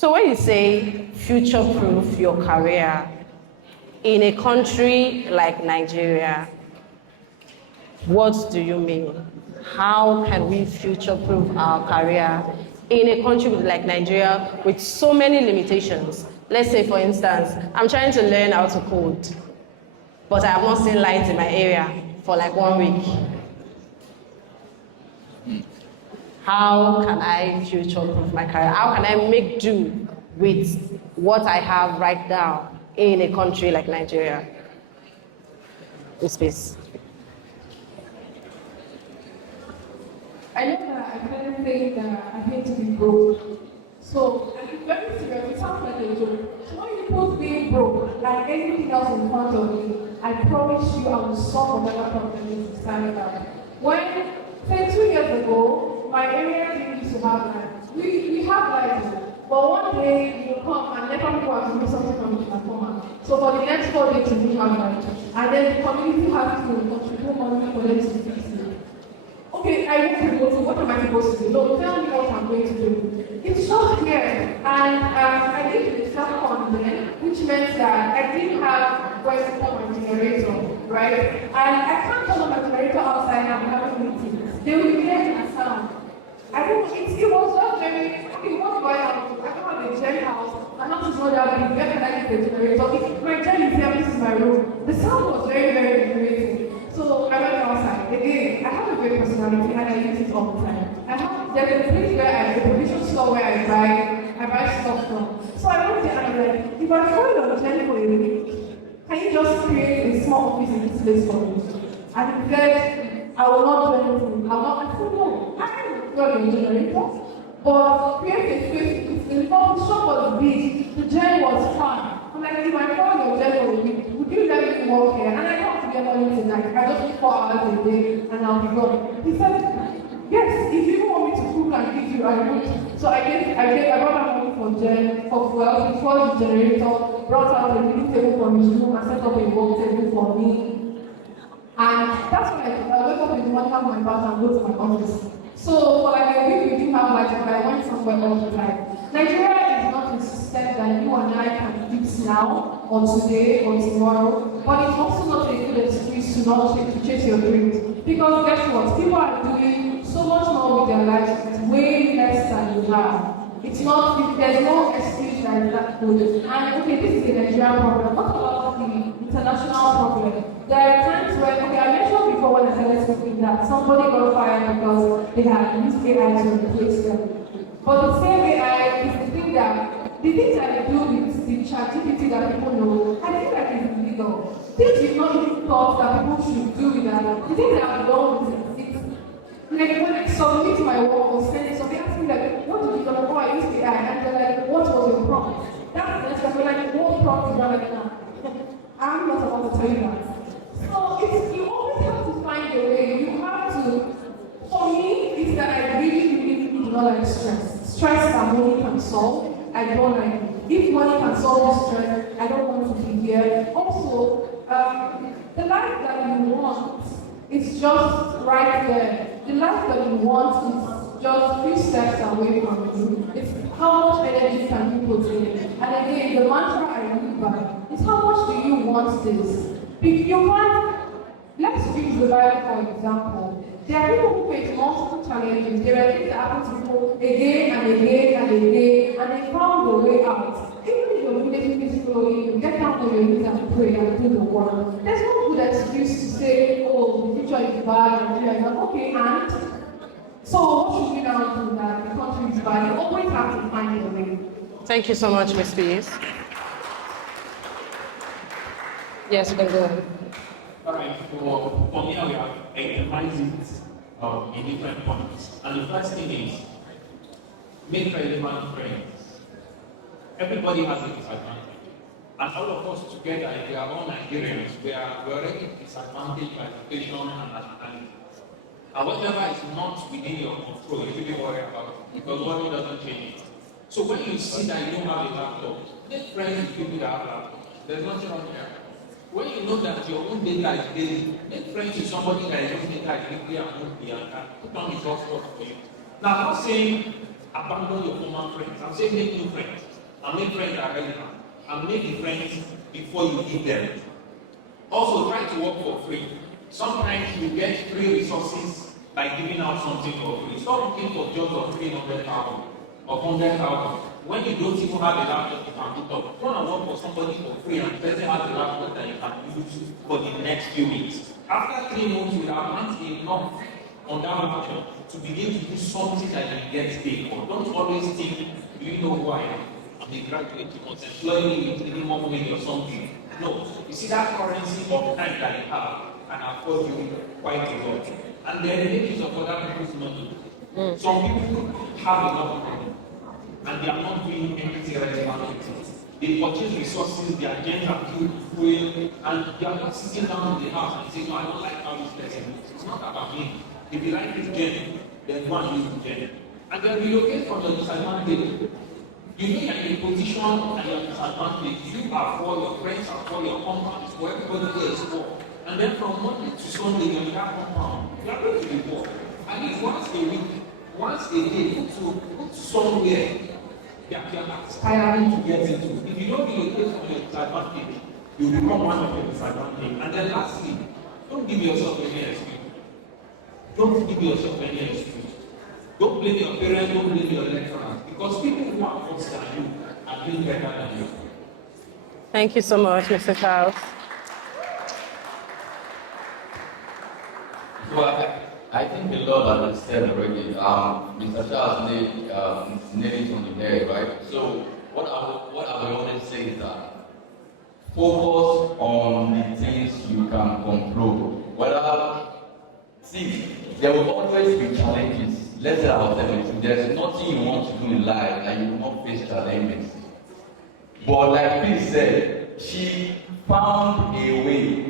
So when you say future-proof your career in a country like Nigeria, what do you mean? How can we future-proof our career in a country like Nigeria with so many limitations? Let's say, for instance, I'm trying to learn how to code, but I have not seen light in my area for like 1 week. How can I future-proof my career? How can I make do with what I have right now in a country like Nigeria? This space. I know that I can't say that I hate to be broke. So, and it's very serious, it sounds like a joke. So when you put being broke and anything else in front of me, I promise you I will solve whatever problem is standing up. When, say 2 years ago, my area didn't used to have light. We have light, but one day you come and never people have to do something from the transformer. So for the next 4 days you have light. And then the community has to contribute money for them to fix it. Okay, I want to go to, what am I supposed to do? No, tell me what I'm going to do. It's just here. And I lived in the self-con then, which meant that I didn't have where to put my generator, right? And I can't turn on my generator outside and I'm having meetings. They will be there in a sound. I don't know, it was just very, it was going on. I don't have a gen house. I'm not to know that big. Where can I get the generator? If my gen is here, this is my room. The sound was very, very irritating. So I went outside. Again, I have a great personality and I use it all the time. There's a place where a provision store where I buy stuff from. So I went there and I'm like, if I find on gen for a week, can you just create a small office in this place for me? And he said, I will not do anything. I said, no, I am not a generator. But create a space, the shop was big, the gen was fun. I'm like, if I call your gen for a week, would you let me work here? And I don't have to get money tonight. I just need 4 hours a day and I'll be gone. He said, yes, if you want me to cook and feed you, I would. So I brought my money for gen, for fuel, before the generator, brought out a meeting table for his room and set up a work table for me. And that's when I wake up in the morning, have my bath and go to my office. So for like a week, we didn't have light, but I went somewhere all the time. Nigeria is not a system that you and I can fix now, or today, or tomorrow, but it's also not a good excuse to not chase your dreams. Because guess what? People are doing so much more with their lives, way less than you have. It's not, there's no excuse that is that good. And okay, this is a Nigerian problem. What about the international problem? There are times where, okay, I mentioned before when I started speaking that somebody got fired because they had used AI to replace them. But the same AI is the thing that, the things that they do with the ChatGPT that people know, I think that is illegal. Things you've not even thought that people should do with that, the things that I've done with it. Like when I submit my work or send it, somebody asks me like, what did you do? Oh, I used AI. And they're like, what was your prompt? That's the next question. Like, what prompt is that like now? I'm not about to tell you that. So you always have to find a way. You have to, for me, it's that I really do not like stress. Stress that money can solve, I don't like it. If money can solve the stress, I don't want to be here. Also, the life that you want is just right there. The life that you want is just 3 steps away from you. It's how much energy can you put in it. And again, the mantra I live by is how much do you want this? If you can't, let's use the Bible for example. There are people who face multiple challenges. There are things that happen to people again and again and again, and they found a way out. Even if your relationship is flowing, you get down on your knees and pray and do the work. There's no good excuse to say, oh, the future is bad, and you're like, okay, and so what should we now do that the country is bad? You always have to find a way. Thank you so much, Ms. Peace. Yes, you can go ahead. All right, for me, we have itemized it in different points. And the first thing is, make relevant friends. Everybody has a disadvantage. And all of us together, if we are all Nigerians, we are already disadvantaged by education and nationality. And whatever is not within your control, you shouldn't worry about it, because worry doesn't change it. So when you see that you don't have a laptop, make friends with people that have laptops. There's nothing wrong there. When you know that your own data is daily, make friends with somebody that is using data is weekly and monthly and put on his hotspot for you. Now, I'm not saying abandon your former friends. I'm saying make new friends. And make friends that are relevant. And make the friends before you need them. Also, try to work for free. Sometimes you get free resources by giving out something for free. Stop looking for jobs of 300,000 or 100,000. When you don't even have a laptop you can hook up, go and work for somebody for free and the person has a laptop that you can use for the next few weeks. After 3 months, you will have learned enough on that laptop to begin to do something that you get paid for. Don't always think, do you know who I am? I'm a graduate, you must employ me with minimum wage or something. No, you see that currency of time that you have and afford you quite a lot. And there are use of other people's money. Some people have enough money and they are not doing anything relevant with it. They purchase resources, their agents are fuel, and they are not sitting down in the house and saying, no, I don't like how this person is. It's not about me. If you like this gen, then go and use the gen. And then relocate from your disadvantage. You know you're in a position and you're disadvantaged. You are for, your friends are for, your compound is for, everybody there is for. And then from Monday to Sunday, you're in that compound. You are going to be poor. At least once a week, once a day, put somewhere that you are aspiring to get into. If you don't relocate from your disadvantage, you become one of your disadvantage. And then lastly, don't give yourself any excuse. Don't give yourself any excuse. Don't blame your parents, don't blame your lecturers. Because people who are worse than you are doing better than you. Thank you so much, Mr. Charles. Well, I think a lot has been said already. Mr. Charles nailed it on the head, right? So what I will always say is that focus on the things you can control. See, there will always be challenges. Let's say ourselves, there's nothing you want to do in life and you will not face challenges. But like Chris said, she found a way.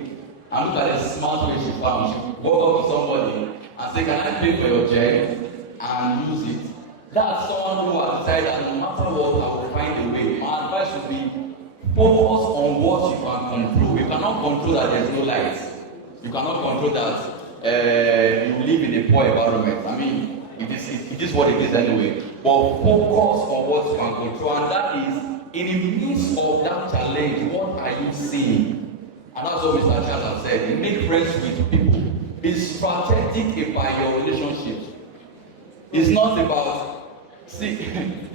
And look at the smart way she found. She walked up to somebody and said, can I pay for your check and use it? That's someone who has decided that no matter what, I will find a way. My advice would be focus on what you can control. You cannot control that there's no light. You cannot control that you live in a poor environment. I mean, it is what it is anyway. But focus on what you can control. And that is, in the midst of that challenge, what are you seeing? And that's what Mr. Charles has said. Make friends with people. Be strategic about your relationships. It's not about,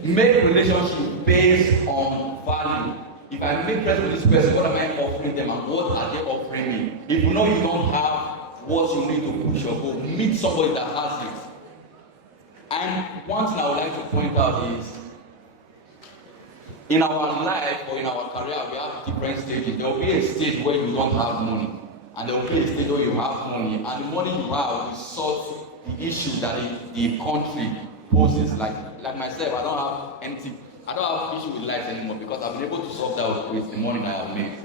make relationship based on value. If I make friends with this person, what am I offering them and what are they offering me? If you know you don't have what you need to push your goal, meet somebody that has it. And one thing I would like to point out is, in our life or in our career, we have different stages. There will be a stage where you don't have money, and there will be a stage where you have money, and the money you have will solve the issue that the country poses. Like myself, I don't have anything. I don't have issue with life anymore because I've been able to solve that with the money that I've made.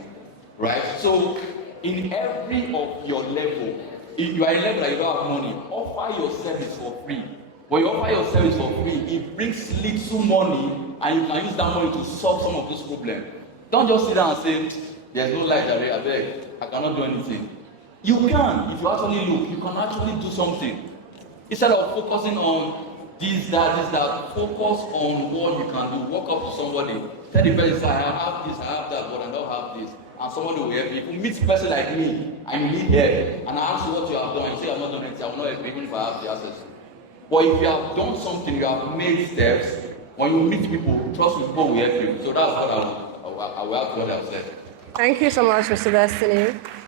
Right? So, in every of your level, if you are a level that you don't have money, offer your service for free. When you offer your service for free, it brings little money and you can use that money to solve some of those problems. Don't just sit down and say, there's no light there, I beg, I cannot do anything. You can, if you actually look, you can actually do something. Instead of focusing on this, that, focus on what you can do. Walk up to somebody, tell the person, I have this, I have that, but I don't have this. And somebody will help you. If you meet a person like me, and you need help, and I ask you what you have done, and you say, I'm not doing anything, I will not help you, even if I have the access. But if you have done something, you have made steps, when you meet people, trust me, people will help you. So that's what I will have to what I've said. Thank you so much, Mr. Destiny.